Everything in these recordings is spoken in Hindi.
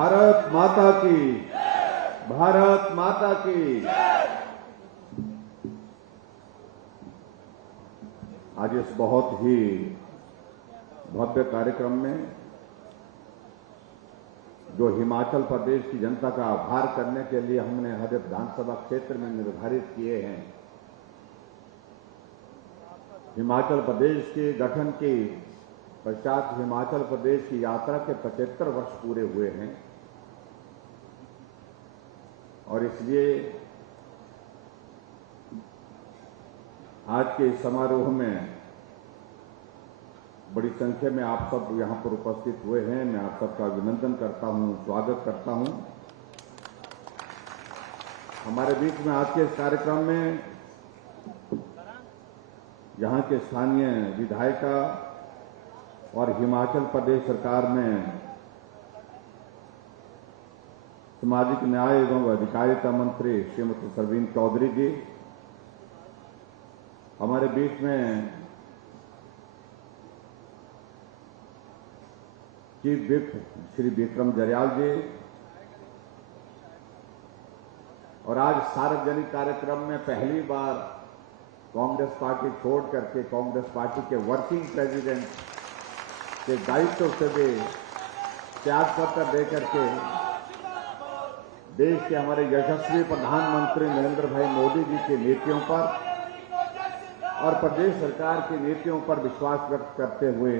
भारत माता की, भारत माता की। आज इस बहुत ही भव्य कार्यक्रम में जो हिमाचल प्रदेश की जनता का आभार करने के लिए हमने हर विधानसभा क्षेत्र में निर्धारित किए हैं, हिमाचल प्रदेश के गठन के पश्चात हिमाचल प्रदेश की यात्रा के 75 वर्ष पूरे हुए हैं और इसलिए आज के इस समारोह में बड़ी संख्या में आप सब यहां पर उपस्थित हुए हैं। मैं आप सबका अभिनंदन करता हूं, स्वागत करता हूं। हमारे बीच में आज के इस कार्यक्रम में यहां के स्थानीय विधायिका और हिमाचल प्रदेश सरकार में सामाजिक न्याय एवं अधिकारिता मंत्री श्रीमती सरवीन चौधरी जी, हमारे बीच में चीफ विप श्री विक्रम जरयाल जी, और आज सार्वजनिक कार्यक्रम में पहली बार कांग्रेस पार्टी छोड़ करके कांग्रेस पार्टी के वर्किंग प्रेसिडेंट के दायित्व से भी त्याग पत्र देकर के देश के हमारे यशस्वी प्रधानमंत्री नरेंद्र भाई मोदी जी की नीतियों पर और प्रदेश सरकार की नीतियों पर विश्वास व्यक्त करते हुए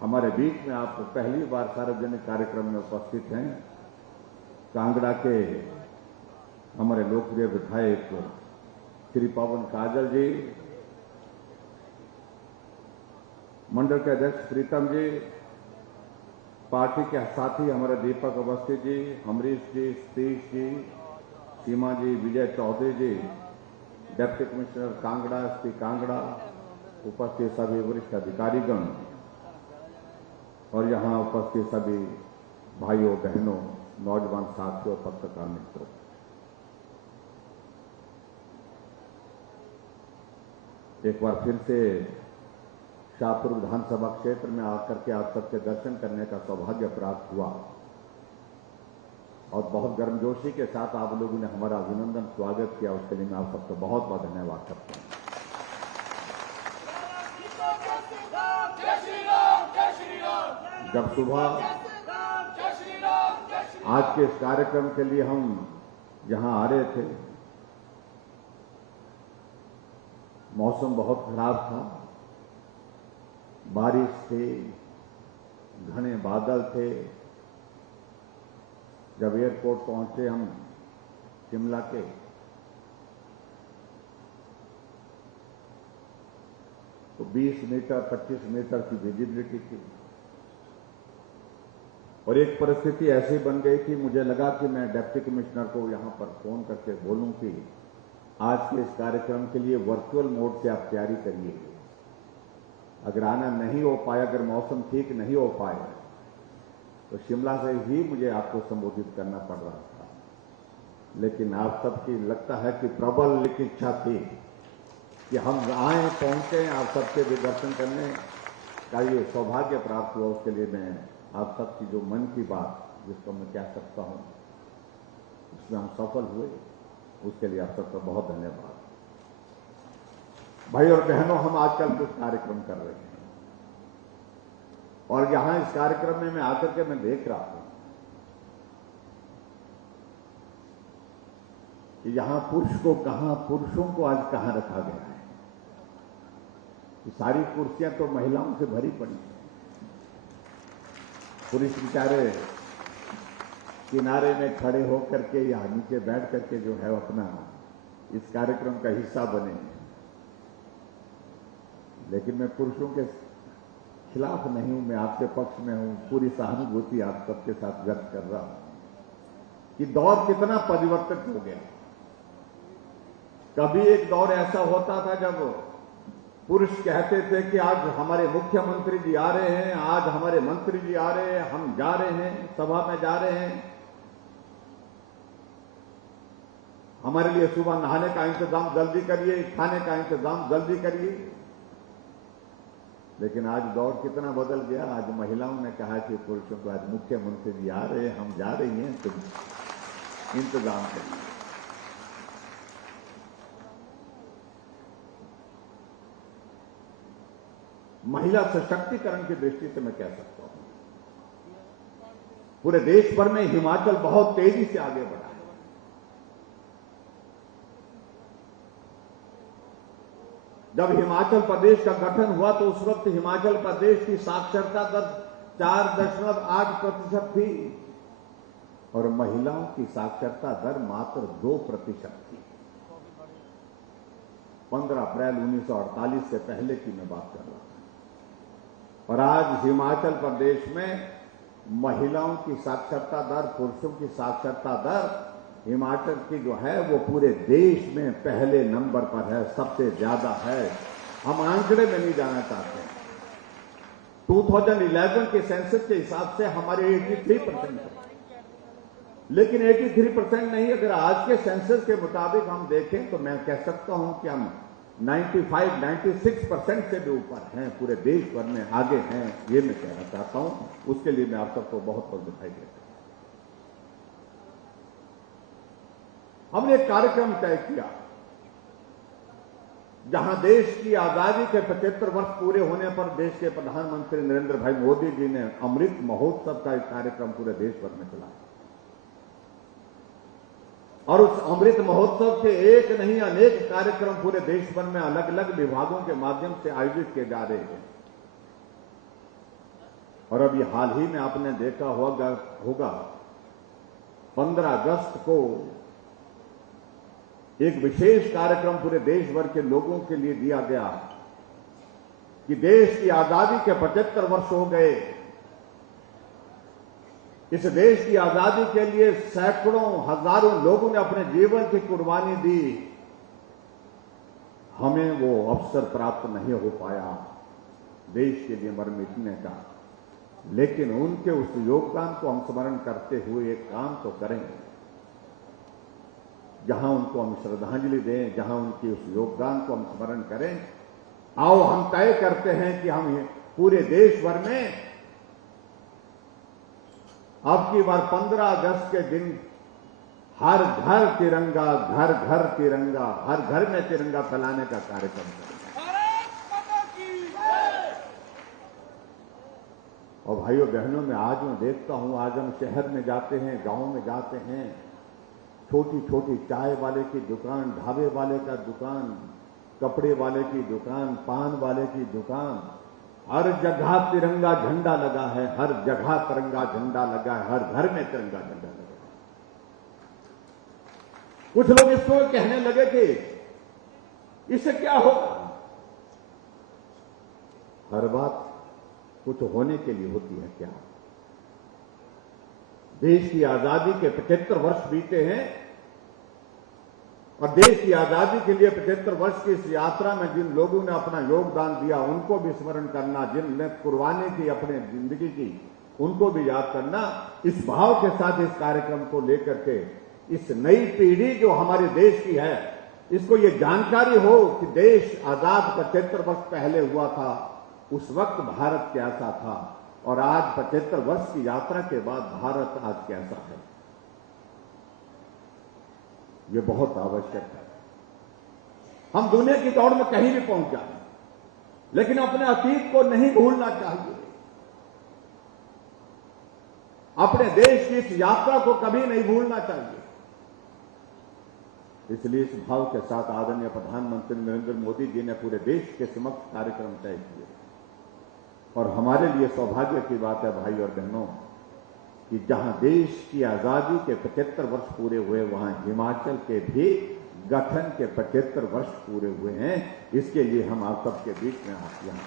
हमारे बीच में आप पहली बार सार्वजनिक कार्यक्रम में उपस्थित हैं। कांगड़ा के हमारे लोकप्रिय विधायक श्री पवन काजल जी, मंडल के अध्यक्ष प्रीतम जी, पार्टी के साथी हमारे Deepak Awasthi ji, Amrish ji, Satish ji, Seema ji, Vijay Chaudhary ji, deputy commissioner Kangra, SP Kangra, उपस्थित सभी वरिष्ठ अधिकारीगण और यहां उपस्थित सभी भाइयों बहनों, नौजवान साथियों, पत्रकार मित्रों, एक बार फिर से शाहपुर विधानसभा क्षेत्र में आकर के आप सबके दर्शन करने का सौभाग्य प्राप्त हुआ और बहुत गर्मजोशी के साथ आप लोगों ने हमारा अभिनंदन स्वागत किया। उसके लिए मैं आप सबको बहुत बहुत धन्यवाद करता हूं। जब सुबह आज के इस कार्यक्रम के लिए हम यहां आ रहे थे, मौसम बहुत खराब था, बारिश थी, घने बादल थे। जब एयरपोर्ट पहुंचे हम शिमला के, तो 20 मीटर 25 मीटर की विजिबिलिटी थी और एक परिस्थिति ऐसी बन गई थी, मुझे लगा कि मैं डिप्टी कमिश्नर को यहां पर फोन करके बोलूं कि आज के इस कार्यक्रम के लिए वर्चुअल मोड से आप तैयारी करिए। अगर आना नहीं हो पाया, अगर मौसम ठीक नहीं हो पाया, तो शिमला से ही मुझे आपको संबोधित करना पड़ रहा था। लेकिन आप सबकी लगता है कि प्रबल इच्छा थी कि हम आए, पहुंचे, आप सबके भी दर्शन करने का ये सौभाग्य प्राप्त हुआ। उसके लिए मैं आप सबकी जो मन की बात, जिसको मैं कह सकता हूं, उसमें हम सफल हुए, उसके लिए आप सबका बहुत धन्यवाद। भाई और बहनों, हम आजकल कुछ कार्यक्रम कर रहे हैं और यहां इस कार्यक्रम में मैं आकर के मैं देख रहा हूं कि यहां पुरुषों को आज कहां रखा गया है। कि सारी कुर्सियां तो महिलाओं से भरी पड़ी हैं। पुरुष बेचारे किनारे में खड़े होकर के या नीचे बैठ करके जो है अपना इस कार्यक्रम का हिस्सा बने। लेकिन मैं पुरुषों के खिलाफ नहीं हूं, मैं आपके पक्ष में हूं। पूरी सहानुभूति आप सबके साथ व्यक्त कर रहा हूं कि दौर कितना परिवर्तित हो गया। कभी एक दौर ऐसा होता था जब पुरुष कहते थे कि आज हमारे मुख्यमंत्री जी आ रहे हैं, आज हमारे मंत्री जी आ रहे हैं, हम जा रहे हैं, सभा में जा रहे हैं, हमारे लिए सुबह नहाने का इंतजाम जल्दी करिए, खाने का इंतजाम जल्दी करिए। लेकिन आज दौर कितना बदल गया। आज महिलाओं ने कहा कि पुरुषों को आज मुख्यमंत्री जी आ रहे हैं, हम जा रही हैं, तुम इंतजाम करिए। महिला सशक्तिकरण की दृष्टि से मैं कह सकता हूं पूरे देश भर में हिमाचल बहुत तेजी से आगे बढ़ा है। जब हिमाचल प्रदेश का गठन हुआ तो उस वक्त हिमाचल प्रदेश की साक्षरता दर 4.8% थी और महिलाओं की साक्षरता दर मात्र 2% थी। 15 अप्रैल 1948 से पहले की मैं बात कर रहा था। और आज हिमाचल प्रदेश में महिलाओं की साक्षरता दर, पुरुषों की साक्षरता दर हिमाचल की जो है वो पूरे देश में पहले नंबर पर है, सबसे ज्यादा है। हम आंकड़े में नहीं जाना चाहते। 2011 के सेंसस के हिसाब से हमारे 83% है, लेकिन 83% नहीं, अगर आज के सेंसस के मुताबिक हम देखें तो मैं कह सकता हूं कि हम 95-96% से भी ऊपर हैं, पूरे देश भर में आगे हैं, ये मैं कहना चाहता हूं। उसके लिए मैं आप सबको बहुत बहुत बधाई देता हूं। हमने एक कार्यक्रम तय किया जहां देश की आजादी के 75 वर्ष पूरे होने पर देश के प्रधानमंत्री नरेंद्र भाई मोदी जी ने अमृत महोत्सव का एक कार्यक्रम पूरे देश भर में चलाया। और उस अमृत महोत्सव के एक नहीं अनेक कार्यक्रम पूरे देश भर में अलग अलग विभागों के माध्यम से आयोजित किए जा रहे हैं। और अभी हाल ही में आपने देखा होगा 15 अगस्त को एक विशेष कार्यक्रम पूरे देश भर के लोगों के लिए दिया गया कि देश की आजादी के 75 वर्ष हो गए। इस देश की आजादी के लिए सैकड़ों हजारों लोगों ने अपने जीवन की कुर्बानी दी। हमें वो अवसर प्राप्त नहीं हो पाया देश के लिए मर मिटने का, लेकिन उनके उस योगदान को हम स्मरण करते हुए एक काम तो करेंगे, जहां उनको हम श्रद्धांजलि दें, जहां उनके उस योगदान को हम स्मरण करें। आओ हम तय करते हैं कि हम पूरे देश भर में अब की बार 15 अगस्त के दिन हर घर तिरंगा, घर घर तिरंगा, हर घर में तिरंगा फैलाने का कार्यक्रम करें। और भाइयों बहनों, मैं आज मैं देखता हूं, आज हम शहर में जाते हैं, गांव में जाते हैं, छोटी छोटी चाय वाले की दुकान, ढाबे वाले का दुकान, कपड़े वाले की दुकान, पान वाले की दुकान, हर जगह तिरंगा झंडा लगा है, हर जगह तिरंगा झंडा लगा है, हर घर में तिरंगा झंडा लगा है। कुछ लोग इसको कहने लगे कि इससे क्या होगा। हर बात कुछ होने के लिए होती है क्या? देश की आजादी के 75 वर्ष बीते हैं और देश की आजादी के लिए 75 वर्ष की इस यात्रा में जिन लोगों ने अपना योगदान दिया उनको भी स्मरण करना, जिनने कुर्बानी की अपने जिंदगी की उनको भी याद करना, इस भाव के साथ इस कार्यक्रम को लेकर के इस नई पीढ़ी जो हमारे देश की है, इसको ये जानकारी हो कि देश आजाद 75 वर्ष पहले हुआ था, उस वक्त भारत कैसा था और आज 75 वर्ष की यात्रा के बाद भारत आज कैसा है। ये बहुत आवश्यक है। हम दुनिया की दौड़ में कहीं भी पहुंच जाए, लेकिन अपने अतीत को नहीं भूलना चाहिए। अपने देश की इस यात्रा को कभी नहीं भूलना चाहिए। इसलिए इस भाव के साथ आदरणीय प्रधानमंत्री नरेंद्र मोदी जी ने पूरे देश के समक्ष कार्यक्रम तय किए। और हमारे लिए सौभाग्य की बात है भाई और बहनों कि जहां देश की आजादी के 75 वर्ष पूरे हुए, वहां हिमाचल के भी गठन के 75 वर्ष पूरे हुए हैं। इसके लिए हम आप सबके बीच में यहाँ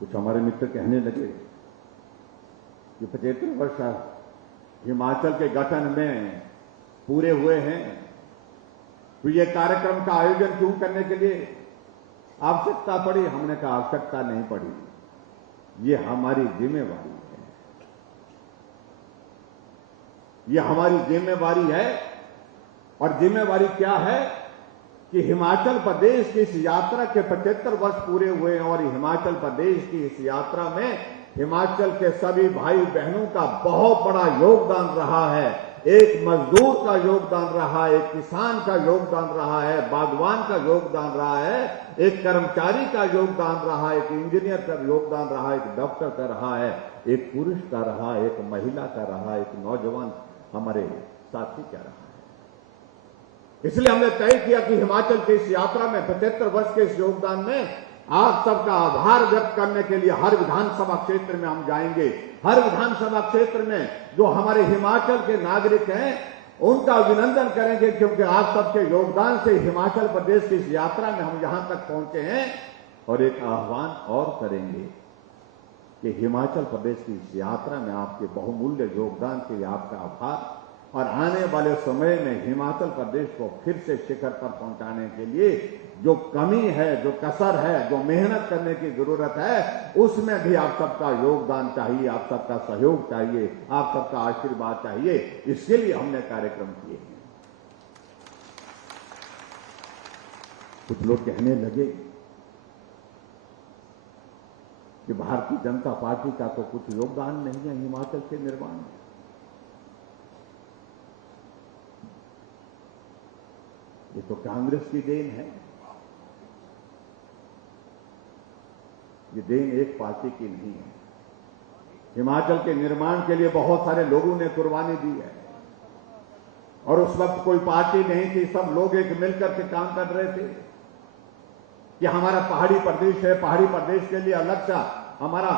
कुछ हमारे मित्र कहने लगे कि 75 वर्ष हिमाचल के गठन में पूरे हुए हैं, तो ये कार्यक्रम का आयोजन क्यों करने के लिए आवश्यकता पड़ी? हमने कहा आवश्यकता नहीं पड़ी, ये हमारी जिम्मेवारी है। ये हमारी जिम्मेवारी है। और जिम्मेवारी क्या है कि हिमाचल प्रदेश की इस यात्रा के 75 वर्ष पूरे हुए हैं और हिमाचल प्रदेश की इस यात्रा में हिमाचल के सभी भाई बहनों का बहुत बड़ा योगदान रहा है। एक मजदूर का योगदान रहा है, एक किसान का योगदान रहा है, बागवान का योगदान रहा है, एक कर्मचारी का योगदान रहा है, एक इंजीनियर का योगदान रहा है, एक डॉक्टर का रहा है, एक पुरुष का रहा, एक महिला का रहा, एक नौजवान हमारे साथी का रहा है। इसलिए हमने तय किया कि हिमाचल की इस यात्रा में 75 वर्ष के इस योगदान में आप सबका आभार व्यक्त करने के लिए हर विधानसभा क्षेत्र में हम जाएंगे। हर विधानसभा क्षेत्र में जो हमारे हिमाचल के नागरिक हैं उनका अभिनंदन करेंगे, क्योंकि आप सबके योगदान से हिमाचल प्रदेश की इस यात्रा में हम यहां तक पहुंचे हैं। और एक आह्वान और करेंगे कि हिमाचल प्रदेश की इस यात्रा में आपके बहुमूल्य योगदान के लिए आपका आभार, और आने वाले समय में हिमाचल प्रदेश को फिर से शिखर पर पहुंचाने के लिए जो कमी है, जो कसर है, जो मेहनत करने की जरूरत है, उसमें भी आप सबका योगदान चाहिए, आप सबका सहयोग चाहिए, आप सबका आशीर्वाद चाहिए। इसके लिए हमने कार्यक्रम किए हैं। कुछ लोग कहने लगे कि भारतीय जनता पार्टी का तो कुछ योगदान नहीं है हिमाचल के निर्माण में। ये तो कांग्रेस की देन है। ये देन एक पार्टी की नहीं है। हिमाचल के निर्माण के लिए बहुत सारे लोगों ने कुर्बानी दी है, और उस वक्त कोई पार्टी नहीं थी, सब लोग एक मिलकर के काम कर रहे थे कि हमारा पहाड़ी प्रदेश है, पहाड़ी प्रदेश के लिए अलग सा हमारा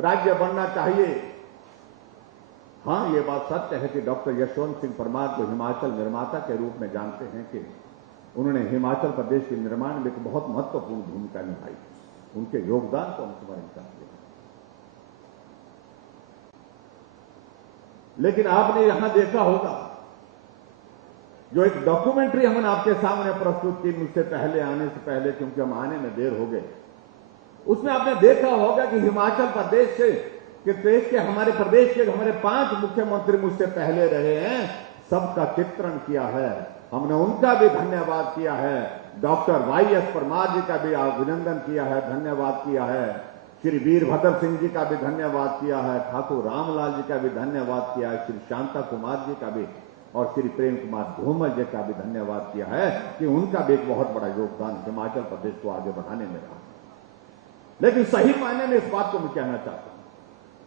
राज्य बनना चाहिए। हाँ, ये बात सत्य है कि डॉक्टर यशवंत सिंह परमार को हिमाचल निर्माता के रूप में जानते हैं कि उन्होंने हिमाचल प्रदेश के निर्माण में एक बहुत महत्वपूर्ण भूमिका निभाई। उनके योगदान को हम स्मरण करते हैं। लेकिन आपने यहां देखा होगा, जो एक डॉक्यूमेंट्री हमने आपके सामने प्रस्तुत की मुझसे पहले आने से पहले, क्योंकि हम आने में देर हो गए, उसमें आपने देखा होगा कि हिमाचल प्रदेश से कि देश के हमारे प्रदेश के हमारे 5 मुख्यमंत्री मुझसे पहले रहे हैं, सबका चित्रण किया है। हमने उनका भी धन्यवाद किया है। डॉक्टर वाईएस परमार जी का भी अभिनंदन किया है, धन्यवाद किया है। श्री वीरभद्र सिंह जी का भी धन्यवाद किया है, ठाकुर रामलाल जी का भी धन्यवाद किया है, श्री शांता कुमार जी का भी, और श्री प्रेम कुमार धूमल जी का भी धन्यवाद किया है कि उनका भी एक बहुत बड़ा योगदान हिमाचल प्रदेश को आगे बढ़ाने में रहा। लेकिन सही मायने में इस बात को मैं कहना चाहता हूं,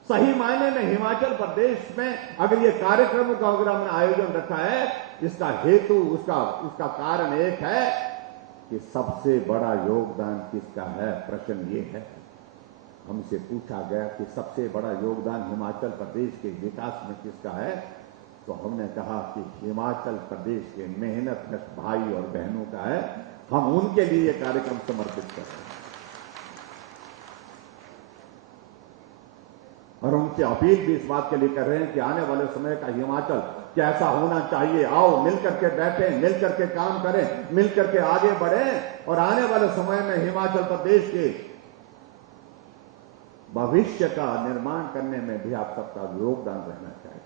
सही मायने में हिमाचल प्रदेश में अगर ये कार्यक्रमों का अगर हमने आयोजन रखा है, इसका हेतु, उसका कारण एक है कि सबसे बड़ा योगदान किसका है। प्रश्न ये है, हमसे पूछा गया कि सबसे बड़ा योगदान हिमाचल प्रदेश के विकास में किसका है, तो हमने कहा कि हिमाचल प्रदेश के मेहनत भाई और बहनों का है। हम उनके लिए ये कार्यक्रम समर्पित कर रहे हैं और उनसे अपील भी इस बात के लिए कर रहे हैं कि आने वाले समय का हिमाचल कैसा होना चाहिए। आओ मिलकर के बैठें, मिलकर के काम करें, मिलकर के आगे बढ़ें, और आने वाले समय में हिमाचल प्रदेश के भविष्य का निर्माण करने में भी आप सबका योगदान रहना चाहिए।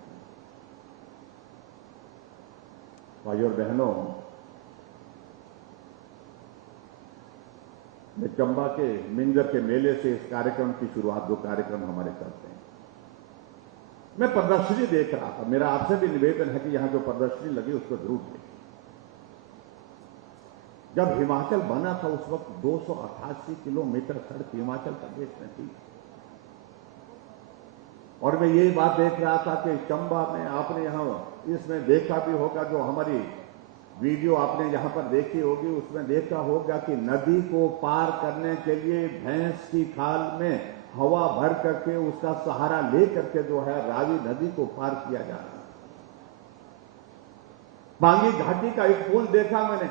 भाइयों और बहनों, चंबा के मिंजर के मेले से इस कार्यक्रम की शुरुआत, जो कार्यक्रम हमारे चलते हैं, मैं प्रदर्शनी देख रहा था। मेरा आपसे भी निवेदन है कि यहां जो प्रदर्शनी लगी उसको जरूर देखें। जब हिमाचल बना था उस वक्त 288 किलोमीटर सड़क हिमाचल प्रदेश में थी, और मैं यही बात देख रहा था कि चंबा में, आपने यहां इसमें देखा भी होगा, जो हमारी वीडियो आपने यहां पर देखी होगी, उसमें देखा होगा कि नदी को पार करने के लिए भैंस की खाल में हवा भर करके उसका सहारा ले करके जो है रावी नदी को पार किया जा रहा है। बांगी घाटी का एक पुल देखा मैंने,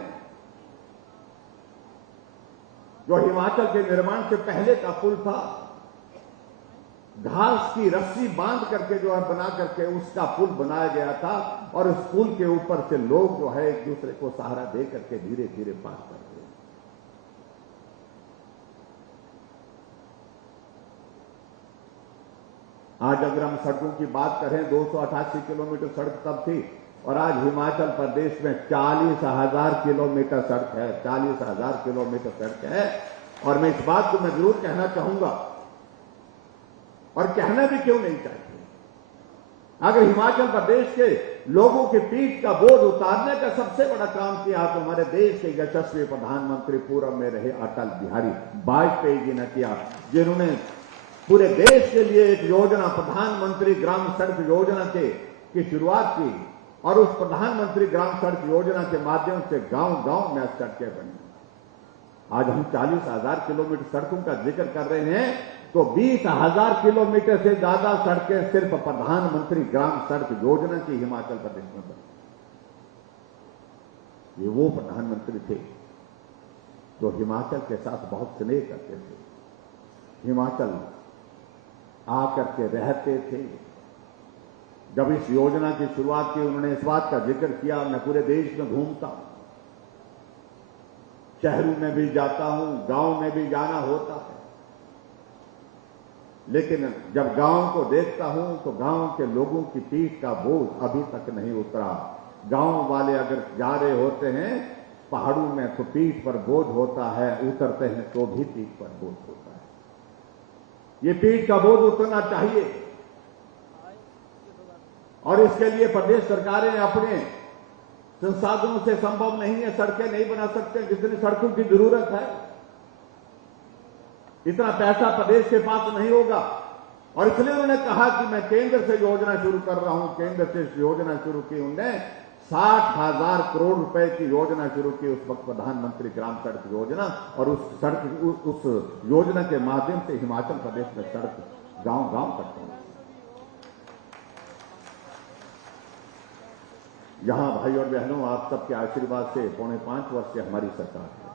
जो हिमाचल के निर्माण से पहले का पुल था। घास की रस्सी बांध करके जो है बना करके उसका पुल बनाया गया था, और उस पुल के ऊपर से लोग जो है एक दूसरे को सहारा दे करके धीरे धीरे पार कर रहे। आज अगर हम सड़कों की बात करें, 288 किलोमीटर सड़क तब थी, और आज हिमाचल प्रदेश में 40,000 किलोमीटर सड़क है, 40,000 किलोमीटर सड़क है। और मैं इस बात को मैं जरूर कहना चाहूंगा, और कहना भी क्यों नहीं चाहिए, अगर हिमाचल प्रदेश के लोगों की पीठ का बोझ उतारने का सबसे बड़ा काम किया तो हमारे देश के यशस्वी प्रधानमंत्री पूर्व में रहे अटल बिहारी वाजपेयी जी ने किया, जिन्होंने पूरे देश के लिए एक योजना प्रधानमंत्री ग्राम सड़क योजना की शुरुआत की। और उस प्रधानमंत्री ग्राम सड़क योजना के माध्यम से गांव-गांव में सड़कें बनी। आज हम 40,000 किलोमीटर सड़कों का जिक्र कर रहे हैं, तो 20,000 किलोमीटर से ज्यादा सड़कें सिर्फ प्रधानमंत्री ग्राम सड़क योजना की हिमाचल प्रदेश में बनी। ये वो प्रधानमंत्री थे जो हिमाचल के साथ बहुत स्नेह करते थे, हिमाचल आकर के रहते थे। जब इस योजना की शुरुआत की, उन्होंने इस बात का जिक्र किया, मैं पूरे देश में घूमता हूं, शहरों में भी जाता हूं, गांव में भी जाना होता है, लेकिन जब गांव को देखता हूं तो गांव के लोगों की पीठ का बोझ अभी तक नहीं उतरा। गांव वाले अगर जा रहे होते हैं पहाड़ों में तो पीठ पर बोझ होता है, उतरते हैं तो भी पीठ पर बोझ होता है। ये पीठ का बोझ उतरना चाहिए, और इसके लिए प्रदेश सरकारें अपने संसाधनों से संभव नहीं है, सड़कें नहीं बना सकते जितनी सड़कों की जरूरत है, इतना पैसा प्रदेश के पास नहीं होगा। और इसलिए उन्होंने कहा कि मैं केंद्र से योजना शुरू कर रहा हूं। केंद्र से योजना शुरू की उन्होंने 60,000 करोड़ रुपए की योजना शुरू की उस वक्त प्रधानमंत्री ग्राम सड़क योजना। और उस योजना के माध्यम से हिमाचल प्रदेश में सड़क गांव-गांव तक पहुंची। यहां भाई और बहनों, आप सबके आशीर्वाद से 4.5 वर्ष से हमारी सरकार है,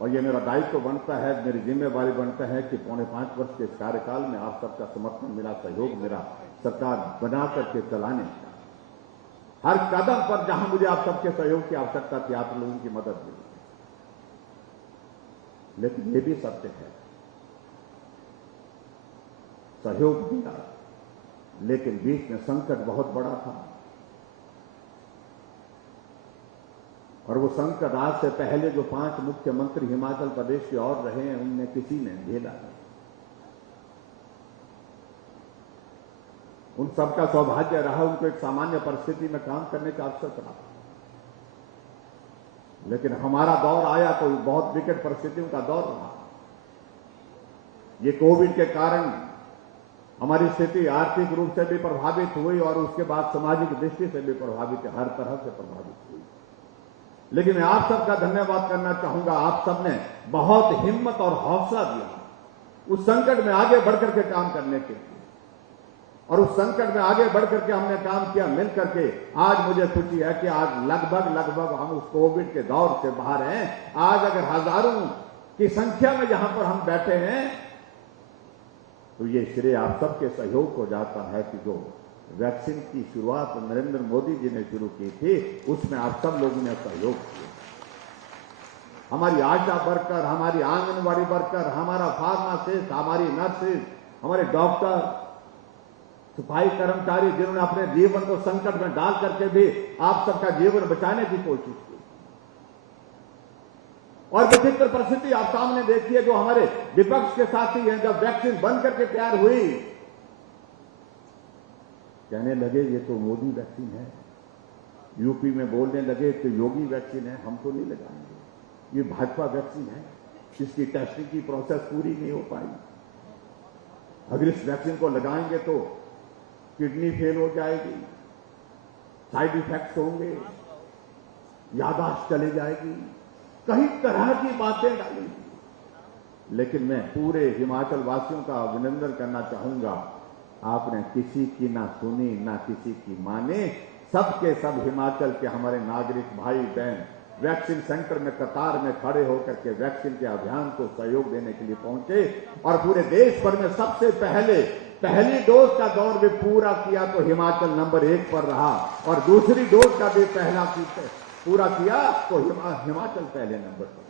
और ये मेरा दायित्व बनता है, मेरी जिम्मेवारी बनता है कि 4.5 वर्ष के इस कार्यकाल में आप सबका समर्थन, मेरा सहयोग, मेरा सरकार बना करके चलाने का हर कदम पर जहां मुझे आप सबके सहयोग की आवश्यकता थी, आप लोगों की मदद मिली। लेकिन ये भी सत्य है, सहयोग दिया, लेकिन बीच में संकट बहुत बड़ा था, और वो संकट आज से पहले जो 5 मुख्यमंत्री हिमाचल प्रदेश के और रहे हैं, उनमें किसी ने झेला नहीं। उन सबका सौभाग्य रहा, उनको एक सामान्य परिस्थिति में काम करने का अवसर रहा। लेकिन हमारा दौर आया तो बहुत विकट परिस्थितियों का दौर रहा। ये कोविड के कारण हमारी स्थिति आर्थिक रूप से भी प्रभावित हुई, और उसके बाद सामाजिक दृष्टि से भी प्रभावित, हर तरह से प्रभावित हुई। लेकिन मैं आप सबका धन्यवाद करना चाहूंगा, आप सबने बहुत हिम्मत और हौसला दिया उस संकट में आगे बढ़कर के काम करने के लिए, और उस संकट में आगे बढ़कर के हमने काम किया मिल करके। आज मुझे खुशी है कि आज लगभग हम उस कोविड के दौर से बाहर हैं। आज अगर हजारों की संख्या में यहां पर हम बैठे हैं, तो ये श्रेय आप सबके सहयोग को जाता है कि जो वैक्सीन की शुरुआत नरेंद्र मोदी जी ने शुरू की थी, उसमें आप सब लोगों ने सहयोग किया। हमारी आशा वर्कर, हमारी आंगनबाड़ी वर्कर, हमारा फार्मासिस्ट, हमारी नर्सेज, हमारे डॉक्टर, सफाई कर्मचारी, जिन्होंने अपने जीवन को संकट में डाल करके भी आप सबका जीवन बचाने की कोशिश की। और विचित्र परिस्थिति आप सामने देखिए, जो हमारे विपक्ष के साथी हैं, जब वैक्सीन बन करके तैयार हुई, कहने लगे ये तो मोदी वैक्सीन है। यूपी में बोलने लगे तो योगी वैक्सीन है, हम तो नहीं लगाएंगे, ये भाजपा वैक्सीन है, इसकी टेस्टिंग की प्रोसेस पूरी नहीं हो पाई, अगर इस वैक्सीन को लगाएंगे तो किडनी फेल हो जाएगी, साइड इफेक्ट्स होंगे, याददाश्त चली जाएगी, कई तरह की बातें डाली। लेकिन मैं पूरे हिमाचल वासियों का अभिनंदन करना चाहूंगा, आपने किसी की ना सुनी ना किसी की माने। सबके सब हिमाचल के हमारे नागरिक भाई बहन वैक्सीन सेंटर में कतार में खड़े होकर के वैक्सीन के अभियान को सहयोग देने के लिए पहुंचे, और पूरे देश भर में सबसे पहली डोज का दौर भी पूरा किया तो हिमाचल नंबर 1 पर रहा, और दूसरी डोज का भी पहला पूरा किया तो हिमाचल पहले नंबर पर।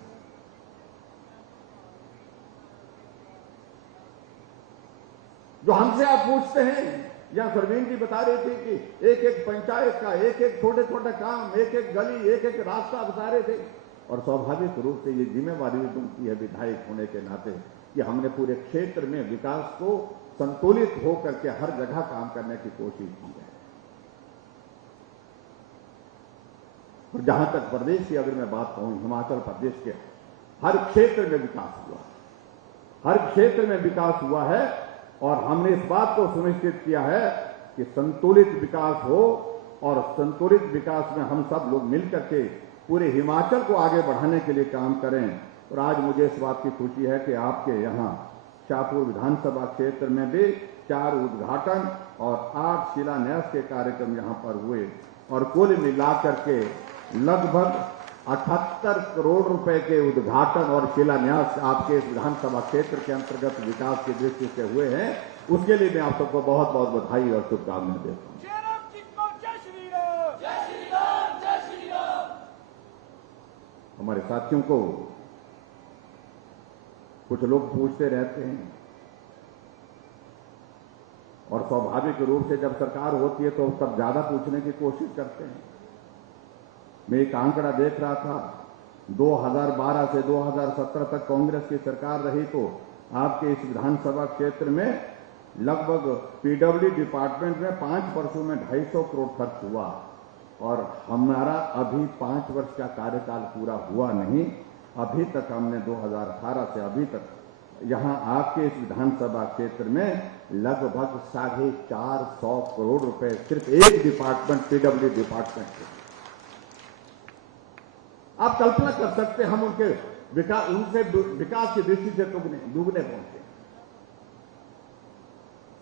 जो हमसे आप पूछते हैं या सरवीन जी बता रही थी कि एक एक पंचायत का एक एक छोटे छोटे काम, एक एक गली, एक एक रास्ता बता रहे थे। और स्वाभाविक रूप से ये जिम्मेवारी भी बनती है विधायक होने के नाते कि हमने पूरे क्षेत्र में विकास को संतुलित होकर के हर जगह काम करने की कोशिश की है। और जहां तक प्रदेश की अगर मैं बात कहूं, हिमाचल प्रदेश के हर क्षेत्र में विकास हुआ, हर क्षेत्र में विकास हुआ है। और हमने इस बात को सुनिश्चित किया है कि संतुलित विकास हो, और संतुलित विकास में हम सब लोग मिलकर के पूरे हिमाचल को आगे बढ़ाने के लिए काम करें। और आज मुझे इस बात की खुशी है कि आपके यहाँ शाहपुर विधानसभा क्षेत्र में भी 4 उद्घाटन और 8 शिलान्यास के कार्यक्रम यहाँ पर हुए, और कुल मिलाकर के लगभग 78 करोड़ रुपए के उद्घाटन और शिलान्यास आपके इस विधानसभा क्षेत्र के अंतर्गत विकास की दृष्टि से हुए हैं। उसके लिए मैं आप सबको बहुत बहुत बधाई और शुभकामनाएं देता हूं। हमारे साथियों को कुछ लोग पूछते रहते हैं, और स्वाभाविक रूप से जब सरकार होती है तो तब ज्यादा पूछने की कोशिश करते हैं। मैं एक आंकड़ा देख रहा था, 2012 से 2017 तक कांग्रेस की सरकार रही तो आपके इस विधानसभा क्षेत्र में लगभग पीडब्ल्यू डिपार्टमेंट में 5 वर्षों में 250 करोड़ खर्च हुआ, और हमारा अभी 5 वर्ष का कार्यकाल पूरा हुआ नहीं। अभी तक हमने 2018 से अभी तक यहां आपके इस विधानसभा क्षेत्र में लगभग 450 करोड़ रुपए सिर्फ एक डिपार्टमेंट, पीडब्ल्यू डिपार्टमेंट के। आप कल्पना कर सकते हैं हम उनसे विकास की दृष्टि से दुगने पहुंचे।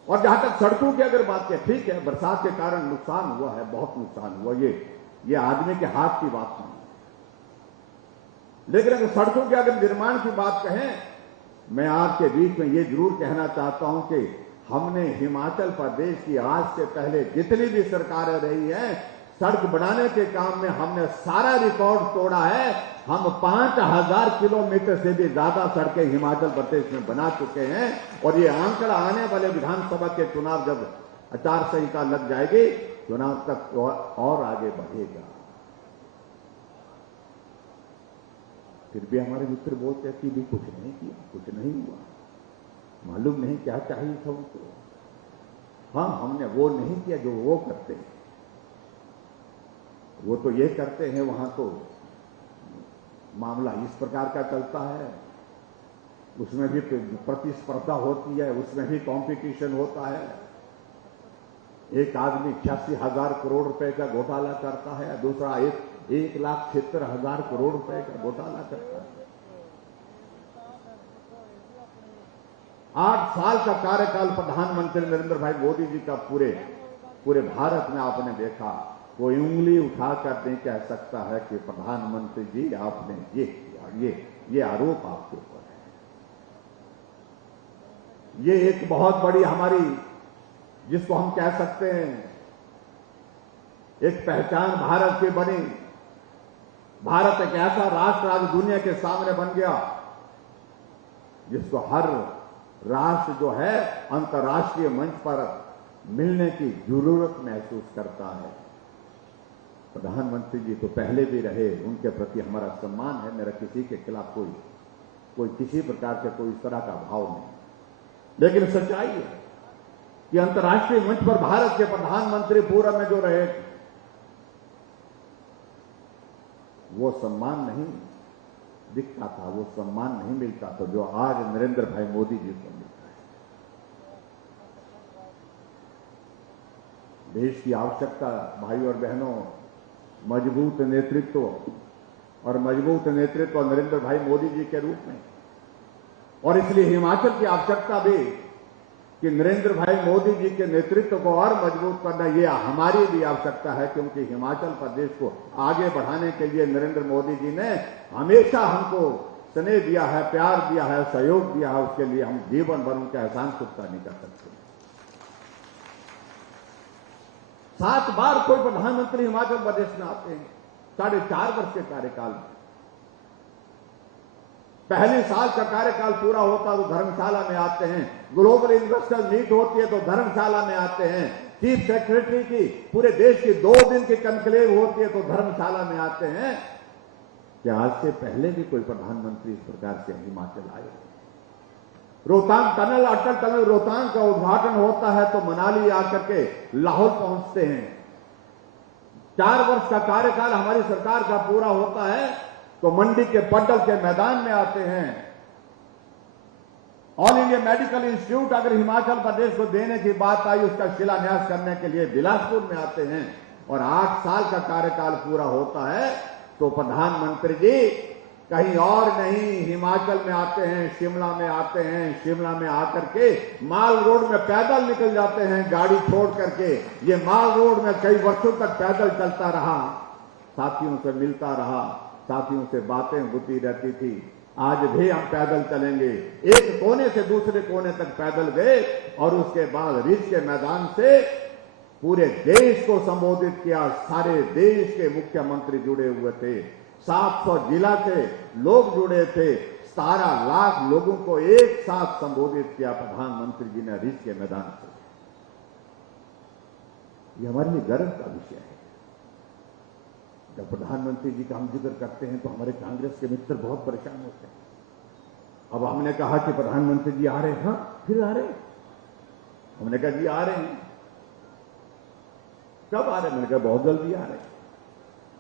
और जहां तक सड़कों की अगर बात करें, ठीक है, बरसात के कारण नुकसान हुआ है, बहुत नुकसान हुआ, ये आदमी के हाथ की बात नहीं। लेकिन अगर सड़कों के अगर निर्माण की बात कहें, मैं आपके बीच में ये जरूर कहना चाहता हूं कि हमने हिमाचल प्रदेश की आज से पहले जितनी भी सरकारें रही हैं, सड़क बनाने के काम में हमने सारा रिकॉर्ड तोड़ा है। हम 5000 किलोमीटर से भी ज्यादा सड़कें हिमाचल प्रदेश में बना चुके हैं। और ये आंकड़ा आने वाले विधानसभा के चुनाव जब आचार संहिता लग जाएगी, चुनाव तक और आगे बढ़ेगा। फिर भी हमारे मित्र बोलते हैं कि भी कुछ नहीं किया, कुछ नहीं हुआ, मालूम नहीं क्या चाहिए था उनको। हाँ, हमने वो नहीं किया जो वो करते हैं, वो तो ये करते हैं, वहां तो मामला इस प्रकार का चलता है, उसमें भी प्रतिस्पर्धा होती है, उसमें भी कंपटीशन होता है। एक आदमी 86,000 करोड़ रुपए का घोटाला करता है, दूसरा 1,70,000 करोड़ रुपए का घोटाला करता है। 8 साल का कार्यकाल प्रधानमंत्री नरेंद्र भाई मोदी जी का पूरे भारत में आपने देखा, कोई उंगली उठाकर नहीं कह सकता है कि प्रधानमंत्री जी आपने ये किया, ये आरोप आपके ऊपर है। ये एक बहुत बड़ी हमारी, जिसको हम कह सकते हैं, एक पहचान भारत की बनी। भारत एक ऐसा राष्ट्र आज दुनिया के सामने बन गया जिसको हर राष्ट्र जो है अंतर्राष्ट्रीय मंच पर मिलने की जरूरत महसूस करता है। प्रधानमंत्री जी तो पहले भी रहे, उनके प्रति हमारा सम्मान है। मेरा किसी के खिलाफ कोई किसी प्रकार से कोई इस तरह का भाव नहीं, लेकिन सच्चाई है कि अंतर्राष्ट्रीय मंच पर भारत के प्रधानमंत्री पूर्व में जो रहे, वो सम्मान नहीं दिखता था, वो सम्मान नहीं मिलता था जो आज नरेंद्र भाई मोदी जी को मिलता है। देश की आवश्यकता, भाई और बहनों, मजबूत नेतृत्व, और मजबूत नेतृत्व नरेंद्र भाई मोदी जी के रूप में। और इसलिए हिमाचल की आवश्यकता भी कि नरेंद्र भाई मोदी जी के नेतृत्व को और मजबूत करना, ये हमारी भी आवश्यकता है, क्योंकि हिमाचल प्रदेश को आगे बढ़ाने के लिए नरेंद्र मोदी जी ने हमेशा हमको स्नेह दिया है, प्यार दिया है, सहयोग दिया है। उसके लिए हम जीवन भर उनका एहसान चुकता नहीं कर सकते। 7 बार कोई प्रधानमंत्री हिमाचल प्रदेश में आते हैं 4.5 वर्ष के कार्यकाल में। पहली साल का कार्यकाल पूरा होता तो धर्मशाला में आते हैं, ग्लोबल इन्वेस्टर मीट होती है तो धर्मशाला में आते हैं, चीफ सेक्रेटरी की पूरे देश की 2 दिन की कनक्लेव होती है तो धर्मशाला में आते हैं। क्या आज से पहले भी कोई प्रधानमंत्री इस प्रकार से हिमाचल आए? रोहतांग टनल, अटल टनल रोहतांग का उद्घाटन होता है तो मनाली आकर के लाहौर पहुंचते हैं। 4 वर्ष का कार्यकाल हमारी सरकार का पूरा होता है तो मंडी के पड्डल के मैदान में आते हैं। ऑल इंडिया मेडिकल इंस्टीट्यूट अगर हिमाचल प्रदेश को देने की बात आई, उसका शिलान्यास करने के लिए बिलासपुर में आते हैं। और 8 साल का कार्यकाल पूरा होता है तो प्रधानमंत्री जी कहीं और नहीं, हिमाचल में आते हैं, शिमला में आते हैं। शिमला में आकर के माल रोड में पैदल निकल जाते हैं गाड़ी छोड़ करके। ये माल रोड में कई वर्षों तक पैदल चलता रहा, साथियों से मिलता रहा, साथियों से बातें होती रहती थी। आज भी हम पैदल चलेंगे, एक कोने से दूसरे कोने तक पैदल गए और उसके बाद रिज के मैदान से पूरे देश को संबोधित किया। सारे देश के मुख्यमंत्री जुड़े हुए थे, 700 जिला के लोग जुड़े थे, 17 लाख लोगों को एक साथ संबोधित किया प्रधानमंत्री जी ने रिज के मैदान से। यह हमारे लिए गर्व का विषय है। जब प्रधानमंत्री जी का हम जिक्र करते हैं तो हमारे कांग्रेस के मित्र बहुत परेशान होते हैं। अब हमने कहा कि प्रधानमंत्री जी आ रहे हैं, हाँ फिर आ रहे हैं। हमने कहा जी आ रहे हैं, कब आ रहे हैं? मैंने कहा बहुत जल्दी आ रहे हैं।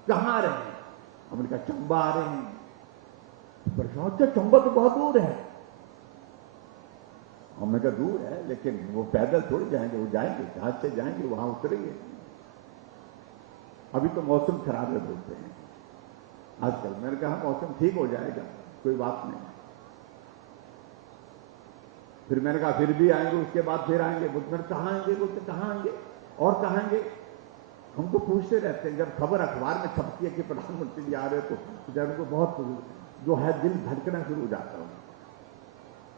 कहां आ रहे हैं? हमने कहा चंबा आ रहे हैं। परेशान, अच्छा चंबा तो बहुत दूर है। हमने कहा दूर है लेकिन वो पैदल थोड़ी जाएंगे, वो जाएंगे जहाज से जाएंगे, वहां उतरेंगे। अभी तो मौसम खराब है बोलते हैं आजकल। मैंने कहा मौसम ठीक हो जाएगा, कोई बात नहीं। फिर मैंने कहा फिर भी आएंगे, उसके बाद फिर आएंगे। मैंने कहा आएंगे, बोलते कहां आएंगे और कहां आएंगे? हम तो पूछते रहते हैं। जब खबर अखबार में छपती है कि प्रधानमंत्री जी आ रहे तो जब उनको बहुत जो है दिल धड़कना शुरू हो जाता है।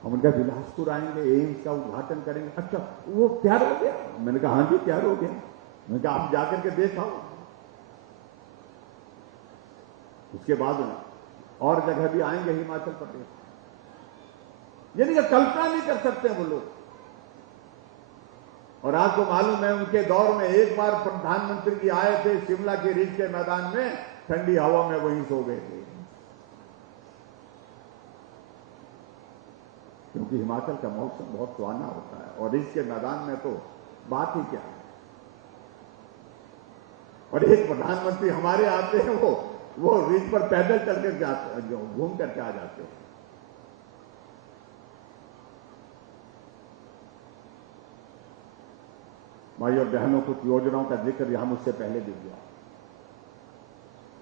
हम उनका बिलासपुर आएंगे, एम्स का उद्घाटन करेंगे। अच्छा वो तैयार हो गया? मैंने कहा हाँ जी तैयार हो गया। मैंने कहा आप जाकर के देखाओ। उसके बाद और जगह भी आएंगे हिमाचल प्रदेश। यानी कि कल्पना नहीं कर सकते वो लोग। और आपको मालूम है उनके दौर में एक बार प्रधानमंत्री जी आए थे शिमला के रिज के मैदान में, ठंडी हवा में वहीं सो गए थे। क्योंकि हिमाचल का मौसम बहुत सुहाना होता है और रिज के मैदान में तो बात ही क्या है। और एक प्रधानमंत्री हमारे आते हैं, वो रिज पर पैदल चलकर जाते, घूम करके आ जाते हैं। भाई और बहनों, कुछ योजनाओं का जिक्र यहां मुझसे पहले भी हुआ।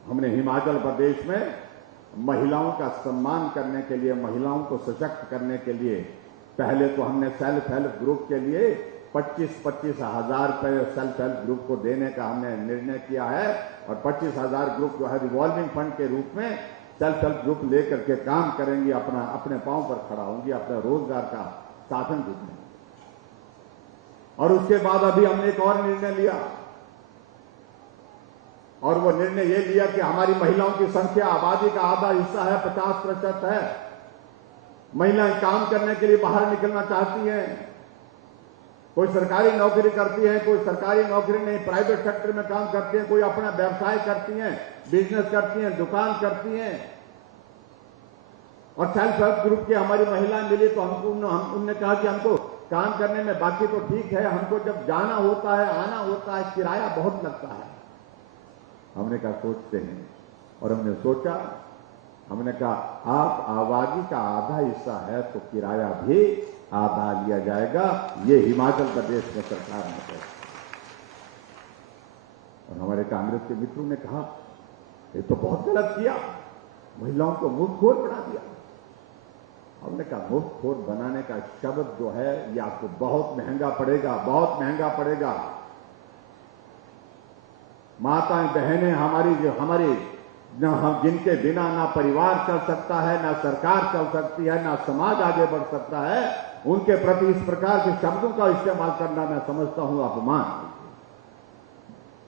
हमने हिमाचल प्रदेश में महिलाओं का सम्मान करने के लिए, महिलाओं को सशक्त करने के लिए पहले तो हमने सेल्फ हेल्प ग्रुप के लिए 25-25 हजार रुपये सेल्फ हेल्प ग्रुप को देने का हमने निर्णय किया है। और 25,000 ग्रुप जो है रिवॉल्विंग फंड के रूप में सेल्फ हेल्प ग्रुप लेकर के काम करेंगी, अपने पांव पर खड़ा होंगी, अपने रोजगार का साधन जुटेंगे। और उसके बाद अभी हमने एक और निर्णय लिया, और वो निर्णय ये लिया कि हमारी महिलाओं की संख्या आबादी का आधा हिस्सा है, 50% है। महिलाएं काम करने के लिए बाहर निकलना चाहती हैं। कोई सरकारी नौकरी करती है, कोई सरकारी नौकरी नहीं, प्राइवेट सेक्टर में काम करती है, कोई अपना व्यवसाय करती हैं, बिजनेस करती हैं, दुकान करती हैं। और सेल्फ हेल्प ग्रुप की हमारी महिलाएं मिली तो उनने कहा कि हमको काम करने में बाकी तो ठीक है, हमको जब जाना होता है, आना होता है, किराया बहुत लगता है। हमने कहा सोचते हैं, और हमने सोचा, हमने कहा आप आबादी का आधा हिस्सा है तो किराया भी आधा लिया जाएगा। ये हिमाचल प्रदेश में सरकार ने कहा। और हमारे कांग्रेस के मित्रों ने कहा ये तो बहुत गलत किया, महिलाओं को मुफ्तखोर बना दिया। हमने कहा मुफ्तखोर बनाने का शब्द जो है ये आपको बहुत महंगा पड़ेगा, बहुत महंगा पड़ेगा। माताएं बहनें हमारी हम जिनके बिना ना परिवार चल सकता है, ना सरकार चल सकती है, ना समाज आगे बढ़ सकता है, उनके प्रति इस प्रकार के शब्दों का इस्तेमाल करना मैं समझता हूं अपमान।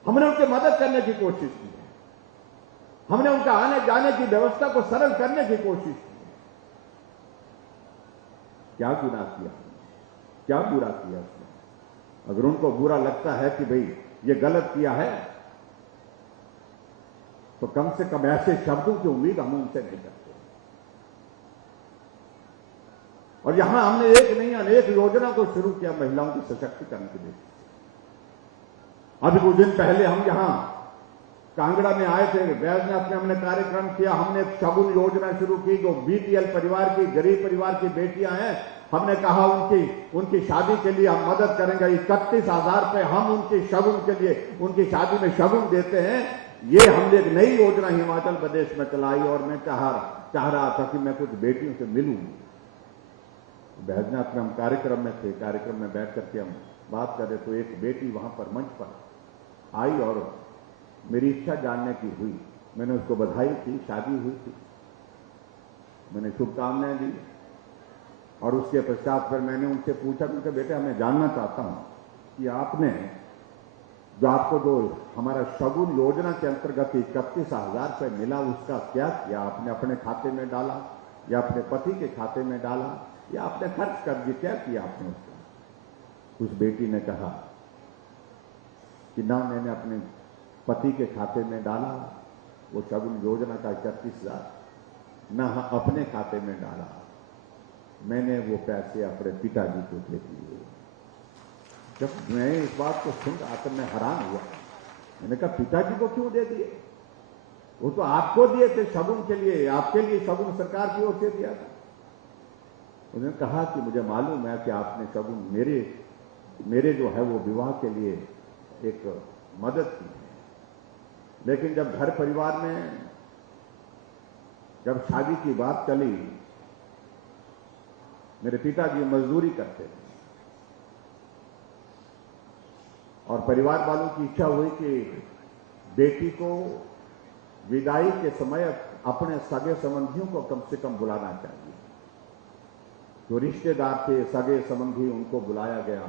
हमने उनकी मदद करने की कोशिश की है, हमने उनका आने जाने की व्यवस्था को सरल करने की कोशिश की है। क्या गुनाह किया, क्या बुरा किया उसने। अगर उनको बुरा लगता है कि भाई ये गलत किया है, तो कम से कम ऐसे शब्दों की उम्मीद हम उनसे नहीं करते। और यहां हमने एक नहीं अनेक योजना को शुरू किया महिलाओं के सशक्तिकरण के लिए। अभी कुछ दिन पहले हम यहां कांगड़ा में आए थे, बैजनाथ में हमने कार्यक्रम किया। हमने एक शगुन योजना शुरू की, जो बीपीएल परिवार की, गरीब परिवार की बेटियां हैं, हमने कहा उनकी शादी के लिए हम मदद करेंगे। 31,000 रुपए हम उनकी शगुन के लिए, उनकी शादी में शगुन देते हैं। ये हमने एक नई योजना हिमाचल प्रदेश में चलाई और मैं चाह रहा था कि मैं कुछ बेटियों से मिलूं। बैजनाथ में हम कार्यक्रम में थे, कार्यक्रम में बैठ करके हम बात कर रहे, तो एक बेटी वहां पर मंच पर आई और मेरी इच्छा जानने की हुई। मैंने उसको बधाई दी, शादी हुई थी, मैंने शुभकामनाएं दी। और उसके पश्चात फिर मैंने उनसे पूछा कि बेटे मैं जानना चाहता हूं कि आपने जो हमारा शगुन योजना के अंतर्गत 31,000 रुपए मिला, उसका क्या किया? आपने अपने खाते में डाला या अपने पति के खाते में डाला या आपने खर्च कर दिया? क्या किया आपने उसका? उस बेटी ने कहा कि ना मैंने अपने पति के खाते में डाला वो शगुन योजना का 31,000, ना अपने खाते में डाला, मैंने वो पैसे अपने पिताजी को दे दिए। जब मैं इस बात को सुन रहा तो मैं हैरान हुआ। मैंने कहा पिताजी को क्यों दे दिए? वो तो आपको दिए थे शगुन के लिए, आपके लिए शगुन सरकार की ओर से दिया था। उन्होंने कहा कि मुझे मालूम है कि आपने शगुन मेरे जो है वो विवाह के लिए एक मदद की है, लेकिन जब घर परिवार में जब शादी की बात चली, मेरे पिताजी मजदूरी करते थे और परिवार वालों की इच्छा हुई कि बेटी को विदाई के समय अपने सगे संबंधियों को कम से कम बुलाना चाहिए। जो रिश्तेदार थे, सगे संबंधी, उनको बुलाया गया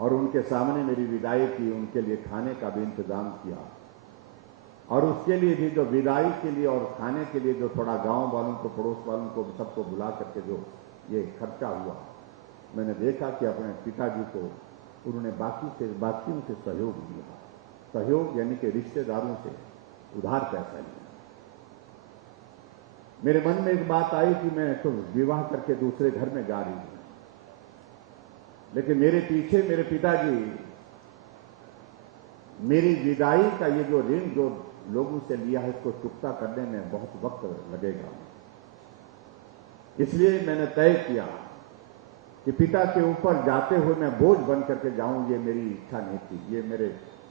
और उनके सामने मेरी विदाई की, उनके लिए खाने का भी इंतजाम किया। और उसके लिए भी जो विदाई के लिए और खाने के लिए जो थोड़ा गांव वालों को, पड़ोस वालों को सबको बुला करके जो ये खर्चा हुआ, मैंने देखा कि अपने पिताजी को उन्होंने बाकियों से सहयोग दिया। सहयोग यानी कि रिश्तेदारों से उधार पैसा लिया। मेरे मन में एक बात आई कि मैं तो विवाह करके दूसरे घर में जा रही हूं, लेकिन मेरे पीछे मेरे पिताजी मेरी विदाई का ये जो ऋण जो लोगों से लिया है, इसको चुकता करने में बहुत वक्त लगेगा। इसलिए मैंने तय किया कि पिता के ऊपर जाते हुए मैं बोझ बन करके जाऊं, ये मेरी इच्छा नहीं थी। ये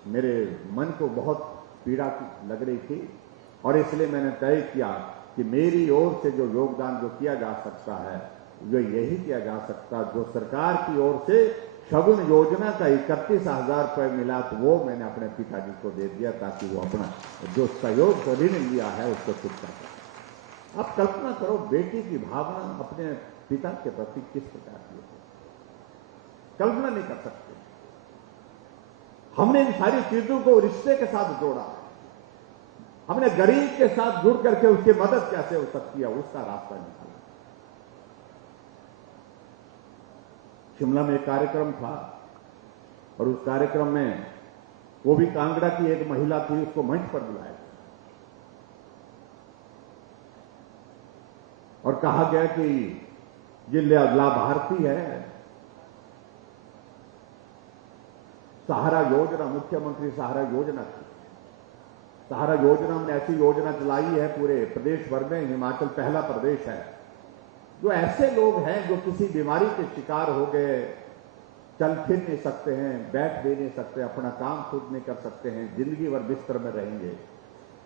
मेरे मन को बहुत पीड़ा लग रही थी और इसलिए मैंने तय किया कि मेरी ओर से जो योगदान जो किया जा सकता है वो यही किया जा सकता। जो सरकार की ओर से शगुन योजना का 31,000 रुपए मिला, तो वो मैंने अपने पिताजी को दे दिया ताकि वो अपना जो सहयोग ऋण लिया है उसको चुकता करे। अब कल्पना करो बेटी की भावना अपने पिता के प्रति किस प्रकार की है, कल्पना नहीं कर सकते। हमने इन सारी चीजों को रिश्ते के साथ जोड़ा, हमने गरीब के साथ जुड़ करके उसकी मदद कैसे हो सकती है उसका रास्ता निकाला। शिमला में एक कार्यक्रम था और उस कार्यक्रम में वो भी कांगड़ा की एक महिला थी, उसको मंच पर बुलाया और कहा गया कि ये लाभार्थी है सहारा योजना, मुख्यमंत्री सहारा योजना की। सहारा योजना हमने ऐसी योजना चलाई है पूरे प्रदेश भर में, हिमाचल पहला प्रदेश है जो ऐसे लोग हैं जो किसी बीमारी के शिकार हो गए, चल फिर नहीं सकते हैं, बैठ भी नहीं सकते, अपना काम खुद नहीं कर सकते हैं, जिंदगी भर बिस्तर में रहेंगे।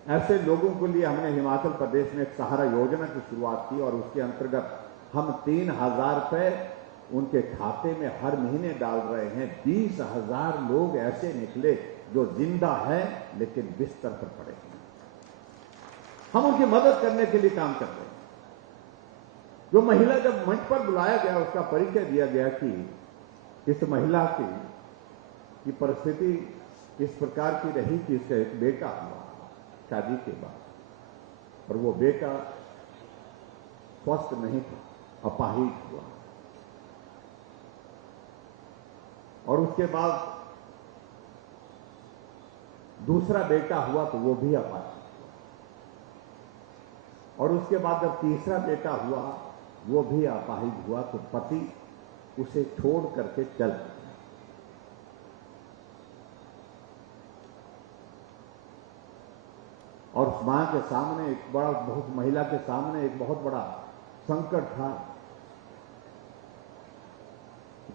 ऐसे लोगों के लिए हमने हिमाचल प्रदेश में एक सहारा योजना की शुरुआत की और उसके अंतर्गत हम 3,000 रुपए उनके खाते में हर महीने डाल रहे हैं। 20,000 लोग ऐसे निकले जो जिंदा है लेकिन बिस्तर पर पड़े हैं। हम उनकी मदद करने के लिए काम कर रहे हैं। जो महिला जब मंच पर बुलाया गया उसका परिचय दिया गया कि इस महिला की परिस्थिति इस प्रकार की रही कि इसका एक बेटा हुआ शादी के बाद और वो बेटा स्वस्थ नहीं था, अपाहिज हुआ। और उसके बाद दूसरा बेटा हुआ तो वो भी अपाहिज हुआ। और उसके बाद जब तीसरा बेटा हुआ वो भी अपाहिज हुआ तो पति उसे छोड़ करके चल गया। और उस मां के सामने एक बड़ा, बहुत महिला के सामने एक बहुत बड़ा संकट था।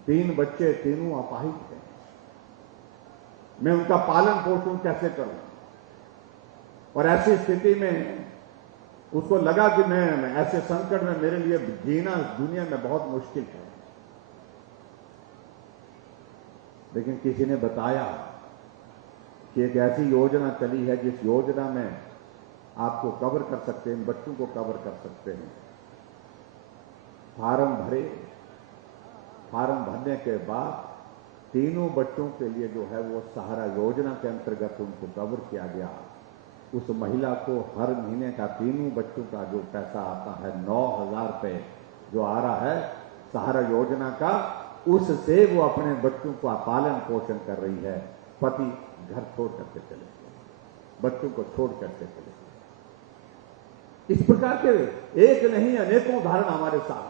3 बच्चे, तीनों अपाहिज थे। मैं उनका पालन पोषण कैसे करूं? और ऐसी स्थिति में उसको लगा कि मैं ऐसे संकट में मेरे लिए जीना दुनिया में बहुत मुश्किल है। लेकिन किसी ने बताया कि एक ऐसी योजना चली है जिस योजना में आपको कवर कर सकते हैं, बच्चों को कवर कर सकते हैं। फार्म भरे, फार्म भरने के बाद तीनों बच्चों के लिए जो है वो सहारा योजना के अंतर्गत उनको कवर किया गया। उस महिला को हर महीने का तीनों बच्चों का जो पैसा आता है 9,000 रुपये जो आ रहा है सहारा योजना का, उससे वो अपने बच्चों का पालन पोषण कर रही है। पति घर छोड़ करके चले गए, बच्चों को छोड़ करके चले गए। इस प्रकार के एक नहीं अनेकों उदाहरण हमारे साथ।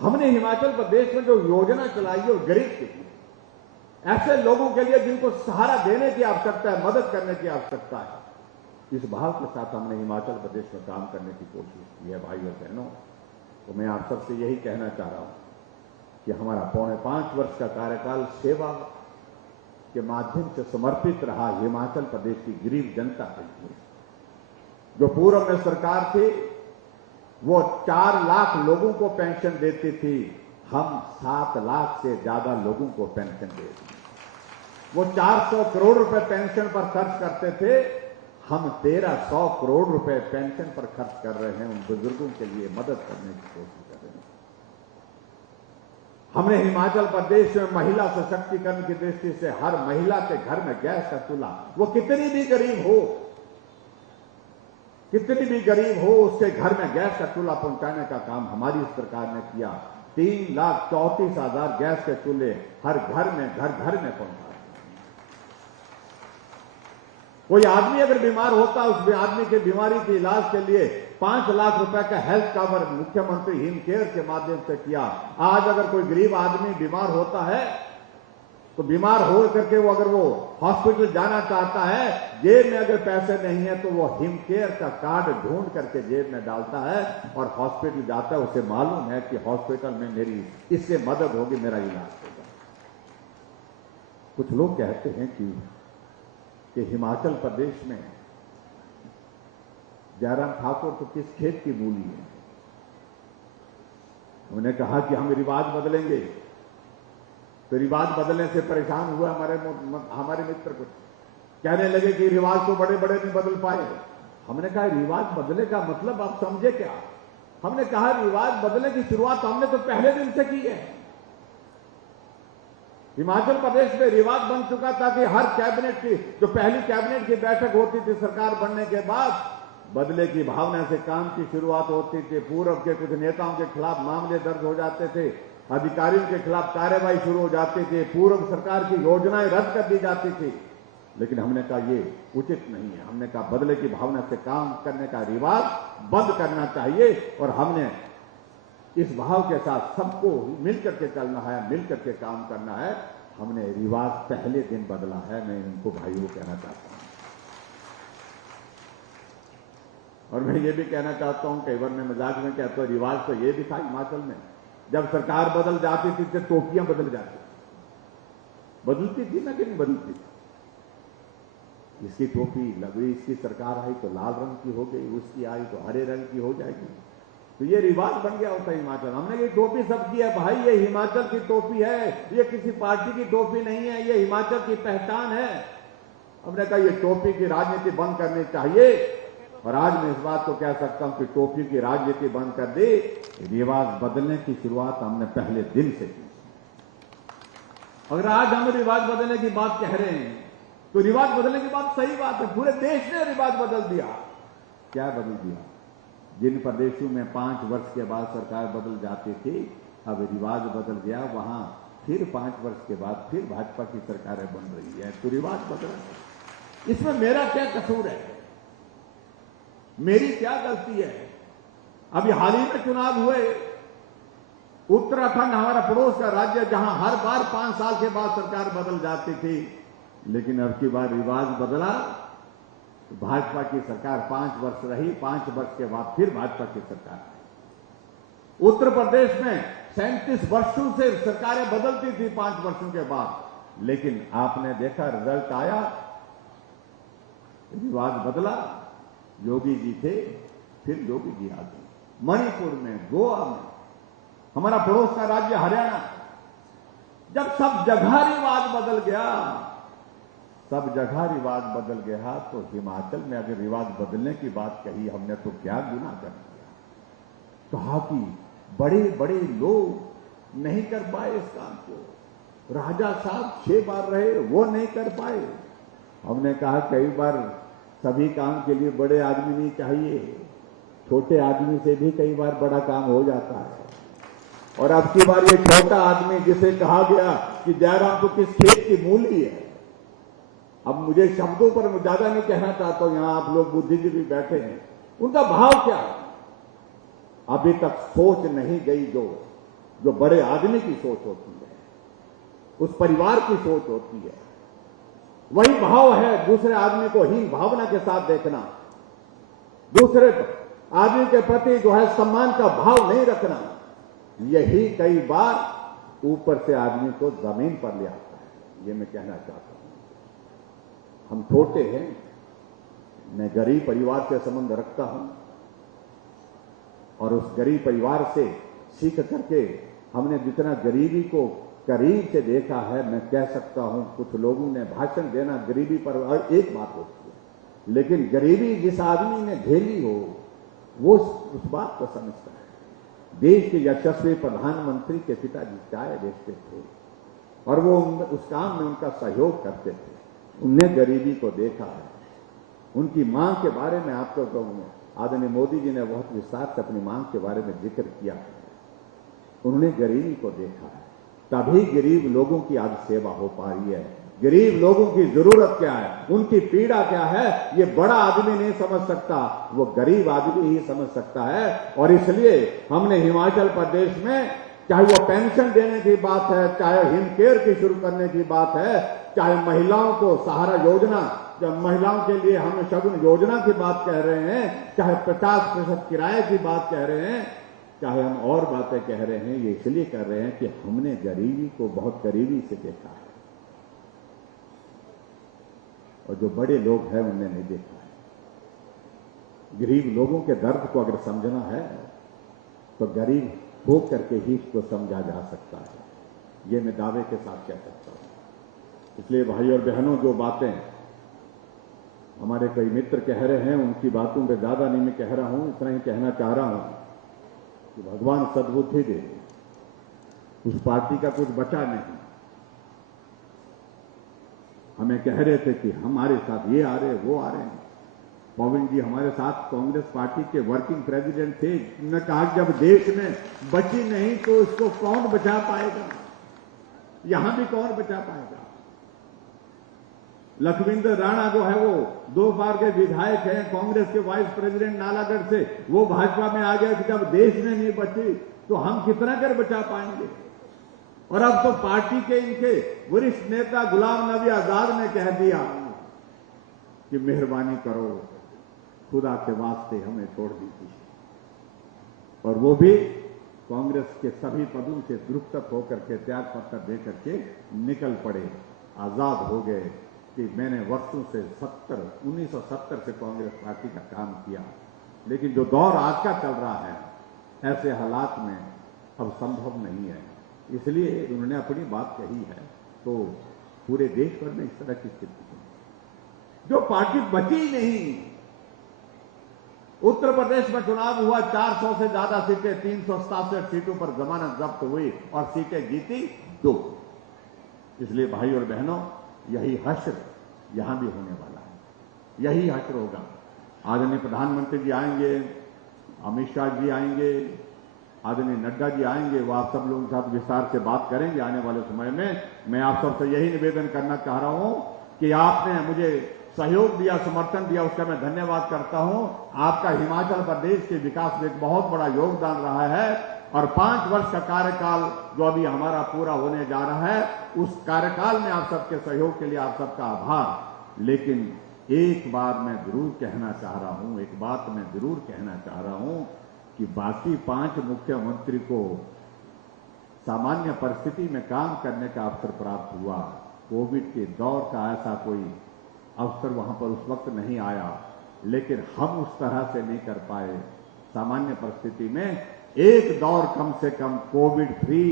हमने हिमाचल प्रदेश में जो योजना चलाई है वो गरीब के लिए, ऐसे लोगों के लिए जिनको सहारा देने की आवश्यकता है, मदद करने की आवश्यकता है। इस भाव के साथ हमने हिमाचल प्रदेश में काम करने की कोशिश की है। भाई और बहनों, तो मैं आप सबसे यही कहना चाह रहा हूं कि हमारा 4.25 वर्ष का कार्यकाल सेवा के माध्यम से समर्पित रहा हिमाचल प्रदेश की गरीब जनता के लिए। जो पूर्व में सरकार थी वो 4 लाख लोगों को पेंशन देती थी, हम 7 लाख से ज्यादा लोगों को पेंशन देते हैं। वो 400 करोड़ रुपए पेंशन पर खर्च करते थे, हम 1300 करोड़ रुपए पेंशन पर खर्च कर रहे हैं। उन बुजुर्गों के लिए मदद करने की कोशिश कर रहे हैं। हमने हिमाचल प्रदेश में महिला सशक्तिकरण की दृष्टि से हर महिला के घर में गैस का चूल्हा, वो कितनी भी गरीब हो, कितनी भी गरीब हो, उसके घर में गैस का चूल्हा पहुंचाने का काम हमारी सरकार ने किया। 3,34,000 गैस के चूल्हे हर घर में पहुंचाए। कोई आदमी अगर बीमार होता है, उस आदमी की बीमारी के इलाज के लिए 5 लाख रुपए का हेल्थ कवर मुख्यमंत्री हिम केयर के माध्यम से किया। आज अगर कोई गरीब आदमी बीमार होता है तो बीमार हो करके वो अगर वो हॉस्पिटल जाना चाहता है, जेब में अगर पैसे नहीं है तो वो हिम केयर का कार्ड ढूंढ करके जेब में डालता है और हॉस्पिटल जाता है। उसे मालूम है कि हॉस्पिटल में मेरी इससे मदद होगी, मेरा इलाज होगा। कुछ लोग कहते हैं कि हिमाचल प्रदेश में जयराम ठाकुर तो किस खेत की मूली है। उन्होंने कहा कि हम रिवाज बदलेंगे, तो रिवाज बदलने से परेशान हुआ हमारे मित्र कुछ कहने लगे कि रिवाज तो बड़े बड़े नहीं बदल पाए। हमने कहा रिवाज बदलने का मतलब आप समझे क्या? हमने कहा रिवाज बदलने की शुरुआत हमने तो पहले दिन से की है। हिमाचल प्रदेश में रिवाज बन चुका था कि हर कैबिनेट की, जो पहली कैबिनेट की बैठक होती थी सरकार बनने के बाद, बदले की भावना से काम की शुरुआत होती थी। पूर्व के कुछ नेताओं के खिलाफ मामले दर्ज हो जाते थे, अधिकारियों के खिलाफ कार्रवाई शुरू हो जाती थी, पूर्व सरकार की योजनाएं रद्द कर दी जाती थी। लेकिन हमने कहा ये उचित नहीं है। हमने कहा बदले की भावना से काम करने का रिवाज बंद करना चाहिए और हमने इस भाव के साथ सबको मिलकर के चलना है, मिलकर के काम करना है। हमने रिवाज पहले दिन बदला है। मैं इनको भाइयों को कहना चाहता हूं और मैं ये भी कहना चाहता हूं, कई बार मैं मजाक में कहता हूं, रिवाज तो ये भी था हिमाचल में, जब सरकार बदल जाती थी तो टोपियां बदल जाती, बदलती थी ना कि नहीं बदलती थी। इसकी टोपी लगी, इसकी सरकार आई तो लाल रंग की हो गई, उसकी आई तो हरे रंग की हो जाएगी। तो ये रिवाज बन गया होता है हिमाचल। हमने ये टोपी सबकी है भाई, ये हिमाचल की टोपी है, ये किसी पार्टी की टोपी नहीं है, ये हिमाचल की पहचान है। हमने कहा ये टोपी की राजनीति बंद करनी चाहिए और आज मैं इस बात को कह सकता हूं कि टोपी की राजनीति बंद कर दी। रिवाज बदलने की शुरुआत हमने पहले दिन से की। अगर आज हम रिवाज बदलने की बात कह रहे हैं तो रिवाज बदलने की बात सही बात है, पूरे देश ने रिवाज बदल दिया। क्या बदल दिया? जिन प्रदेशों में 5 वर्ष के बाद सरकार बदल जाती थी, अब रिवाज बदल गया, वहां फिर 5 वर्ष के बाद फिर भाजपा की सरकारें बन रही है, तो रिवाज बदला। इसमें मेरा क्या कसूर है, मेरी क्या गलती है? अभी हाल ही में चुनाव हुए, उत्तराखंड हमारा पड़ोस का राज्य, जहां हर बार 5 साल के बाद सरकार बदल जाती थी, लेकिन अब की बार रिवाज बदला, तो भाजपा की सरकार 5 वर्ष रही, 5 वर्ष के बाद फिर भाजपा की सरकार आई। उत्तर प्रदेश में 37 वर्षों से सरकारें बदलती थी 5 वर्षों के बाद, लेकिन आपने देखा रिजल्ट आया, रिवाज बदला, योगी जी थे, फिर योगी जी आ गए। मणिपुर में, गोवा में, हमारा पड़ोस का राज्य हरियाणा, जब सब जगह रिवाज बदल गया, सब जगह रिवाज बदल गया, तो हिमाचल में अगर रिवाज बदलने की बात कही हमने, तो क्या गुनाह कर दिया? कहा कि बड़े बड़े लोग नहीं कर पाए इस काम को, राजा साहब 6 बार रहे, वो नहीं कर पाए। हमने कहा कई बार सभी काम के लिए बड़े आदमी नहीं चाहिए, छोटे आदमी से भी कई बार बड़ा काम हो जाता है। और अब की बार ये छोटा आदमी जिसे कहा गया कि जयराम तो किस खेत की मूली है, अब मुझे शब्दों पर ज्यादा नहीं कहना चाहता हूं, यहां आप लोग बुद्धिजीवी बैठे हैं, उनका भाव क्या है? अभी तक सोच नहीं गई, जो बड़े आदमी की सोच होती है, उस परिवार की सोच होती है, वही भाव है। दूसरे आदमी को हीन भावना के साथ देखना, दूसरे आदमी के प्रति जो है सम्मान का भाव नहीं रखना, यही कई बार ऊपर से आदमी को जमीन पर ले आता है। ये मैं कहना चाहता हूं। हम छोटे हैं, मैं गरीब परिवार से संबंध रखता हूं, और उस गरीब परिवार से सीख करके हमने जितना गरीबी को करीब से देखा है, मैं कह सकता हूं कुछ लोगों ने भाषण देना गरीबी पर एक बात होती है, लेकिन गरीबी जिस आदमी ने झेली हो, वो उस बात को समझता है। देश के यशस्वी प्रधानमंत्री के पिताजी चाय बेचते थे, और वो उस काम में उनका सहयोग करते थे, उनने गरीबी को देखा है। उनकी मांग के बारे में आपको कहूंगा, आदरणीय मोदी जी ने बहुत विस्तार से अपनी मांग के बारे में जिक्र किया है। उन्होंने गरीबी को देखा है, तभी गरीब लोगों की आज सेवा हो पा रही है। गरीब लोगों की जरूरत क्या है, उनकी पीड़ा क्या है, ये बड़ा आदमी नहीं समझ सकता, वो गरीब आदमी ही समझ सकता है। और इसलिए हमने हिमाचल प्रदेश में, चाहे वो पेंशन देने की बात है, चाहे हिमकेयर की शुरू करने की बात है, चाहे महिलाओं को सहारा योजना, जब महिलाओं के लिए हम शगुन योजना की बात कह रहे हैं, चाहे 50% किराए की बात कह रहे हैं, चाहे हम और बातें कह रहे हैं, ये इसलिए कर रहे हैं कि हमने गरीबी को बहुत करीबी से देखा है, और जो बड़े लोग हैं उन्हें नहीं देखा है। गरीब लोगों के दर्द को अगर समझना है, तो गरीब हो करके ही इसको समझा जा सकता है। ये मैं दावे के साथ कह सकता हूं। इसलिए भाई और बहनों, जो बातें हमारे कई मित्र कह रहे हैं, उनकी बातों पे ज्यादा नहीं मैं कह रहा हूं, इतना ही कहना चाह रहा हूं कि भगवान सद्बुद्धि दे। उस पार्टी का कुछ बचा नहीं। हमें कह रहे थे कि हमारे साथ ये आ रहे, वो आ रहे हैं। पवन जी हमारे साथ कांग्रेस पार्टी के वर्किंग प्रेसिडेंट थे। उन्होंने कहा जब देश में बची नहीं तो इसको कौन बचा पाएगा, यहां भी कौन बचा पाएगा। लखविंदर राणा जो है वो 2 बार के विधायक हैं, कांग्रेस के वाइस प्रेसिडेंट नालागढ़ से, वो भाजपा में आ गया कि जब देश में नहीं बची तो हम कितना कर बचा पाएंगे। और अब तो पार्टी के इनके वरिष्ठ नेता गुलाम नबी आजाद ने कह दिया कि मेहरबानी करो, खुदा के वास्ते हमें छोड़ दीजिए। और वो भी कांग्रेस के सभी पदों से द्रुपत होकर के त्याग पत्र दे करके निकल पड़े, आजाद हो गए कि मैंने वर्षों से 1970 से कांग्रेस पार्टी का काम किया। लेकिन जो दौर आज का चल रहा है, ऐसे हालात में अब संभव नहीं है। इसलिए उन्होंने अपनी बात कही है, तो पूरे देश भर में इस तरह की स्थिति है। जो पार्टी बची नहीं, उत्तर प्रदेश में चुनाव हुआ, 400 से ज्यादा सीटें, 367 सीटों पर जमानत जब्त हुई और सीटें जीती 2। इसलिए भाई और बहनों, यही हश्र यहां भी होने वाला है, यही हश्र होगा। आदरणीय प्रधानमंत्री जी आएंगे, अमित शाह जी आएंगे, आदरणीय नड्डा जी आएंगे, वो आप सब लोगों के साथ विस्तार से बात करेंगे आने वाले समय में। मैं आप सबसे यही निवेदन करना चाह रहा हूं कि आपने मुझे सहयोग दिया, समर्थन दिया, उसका मैं धन्यवाद करता हूं। आपका हिमाचल प्रदेश के विकास में एक बहुत बड़ा योगदान रहा है और 5 वर्ष का कार्यकाल जो अभी हमारा पूरा होने जा रहा है, उस कार्यकाल में आप सबके सहयोग के लिए आप सबका आभार। लेकिन एक बात मैं जरूर कहना चाह रहा हूं कि बाकी 5 मुख्यमंत्री को सामान्य परिस्थिति में काम करने का अवसर प्राप्त हुआ। कोविड के दौर का ऐसा कोई अवसर वहां पर उस वक्त नहीं आया, लेकिन हम उस तरह से नहीं कर पाए। सामान्य परिस्थिति में एक दौर कम से कम कोविड फ्री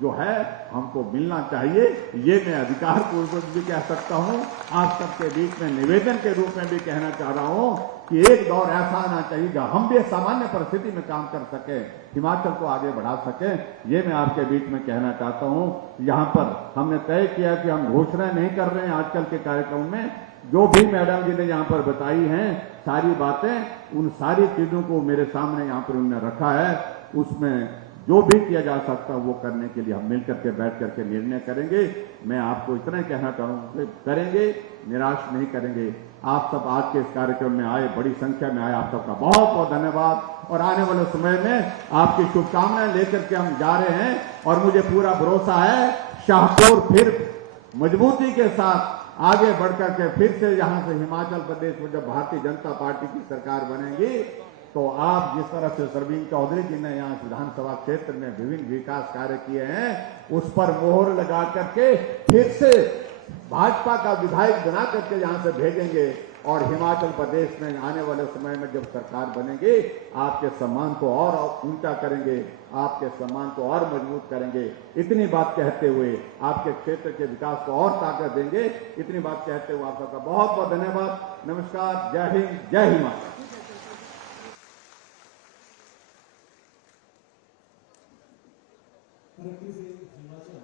जो है हमको मिलना चाहिए। ये मैं अधिकार पूर्वक भी कह सकता हूं, आप सबके बीच में निवेदन के रूप में भी कहना चाह रहा हूं कि एक दौर ऐसा आना चाहिए जहां हम भी सामान्य परिस्थिति में काम कर सके, हिमाचल को आगे बढ़ा सके। ये मैं आपके बीच में कहना चाहता हूं। यहां पर हमने तय किया कि हम घोषणा नहीं कर रहे हैं आजकल के कार्यक्रम में। जो भी मैडम जी ने यहां पर बताई हैं सारी बातें, उन सारी चीजों को मेरे सामने यहां पर उन्होंने रखा है। उसमें जो भी किया जा सकता है वो करने के लिए हम मिलकर के बैठ करके निर्णय करेंगे। मैं आपको इतना ही कहना चाहूंगा, करेंगे, निराश नहीं करेंगे। आप सब आज के इस कार्यक्रम में आए, बड़ी संख्या में आए, आप सबका बहुत बहुत धन्यवाद। और आने वाले समय में आपकी शुभकामनाएं लेकर के हम जा रहे हैं और मुझे पूरा भरोसा है शाहपुर फिर मजबूती के साथ आगे बढ़कर के फिर से यहां से हिमाचल प्रदेश में जब भारतीय जनता पार्टी की सरकार बनेगी तो आप जिस तरह से सरवीन चौधरी जी ने यहाँ विधानसभा क्षेत्र में विभिन्न विकास कार्य किए हैं उस पर मोहर लगा करके फिर से भाजपा का विधायक बना करके यहाँ से भेजेंगे और हिमाचल प्रदेश में आने वाले समय में जब सरकार बनेगी आपके सम्मान को और ऊंचा करेंगे, आपके सम्मान को और मजबूत करेंगे। इतनी बात कहते हुए आपके क्षेत्र के विकास को और ताकत देंगे। इतनी बात कहते हुए आप सबका बहुत बहुत धन्यवाद। नमस्कार, जय हिंद, जय हिमाचल। हिमाचल